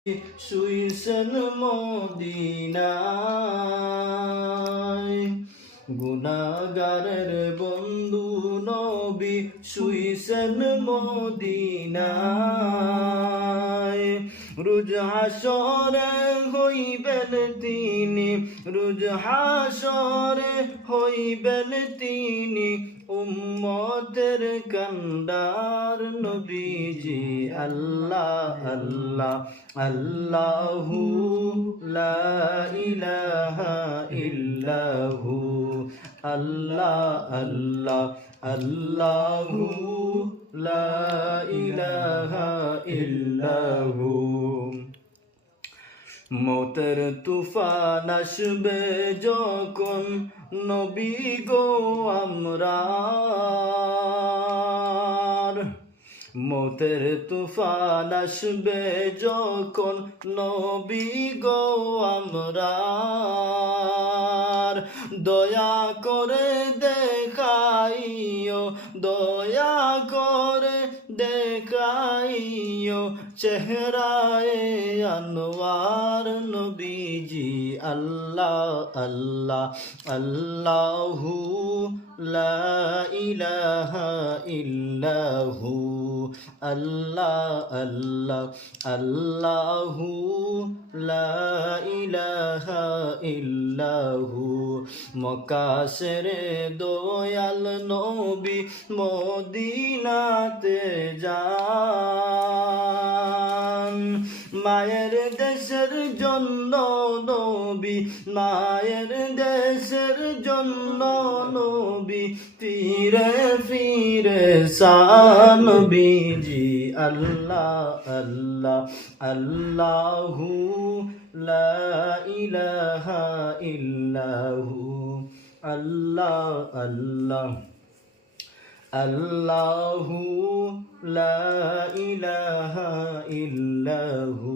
শুইছেন মদিনায়, গুনাহগারের বন্ধু নবী শুইছেন মদিনায়। রোজ হাসরে হইবেন তিনি, রোজ হাসরে হইবেন তিনি, উম্মতের কান্ডার নবীজি। আল্লাহ আল্লাহ আল্লাহু লা ইলাহা ইল্লাহু, আল্লাহ আল্লাহ আল্লাহু লা ইলাহা ইল্লাহু। মৌতের তুফান আসবে যখন নবী গো আমরার, মৌতের তুফান আসবে যখন নবী গো আমরার। দয়া করে দেখাইও, দয়া করে দেখাইও চেহারায় আনোয়ার নবীজি। আল্লাহ আল্লাহ আল্লাহু লা ইলাহা ইল্লাহু, আল্লাহ আল্লাহ আল্লাহু লা ইলাহা ইল্লাহু। মক্কা ছেড়ে দয়াল নবী মদিনাতে যান, মায়ের দেশের জন্য নবী, মায়ের দেশের জন্য নবী ফিরে ফিরে নবীজি। আল্লাহ আল্লাহ আল্লাহু লা ইলাহা ইল্লাহু, আল্লাহ আল্লাহ আল্লাহু লা ইলাহা ইল্লাহু।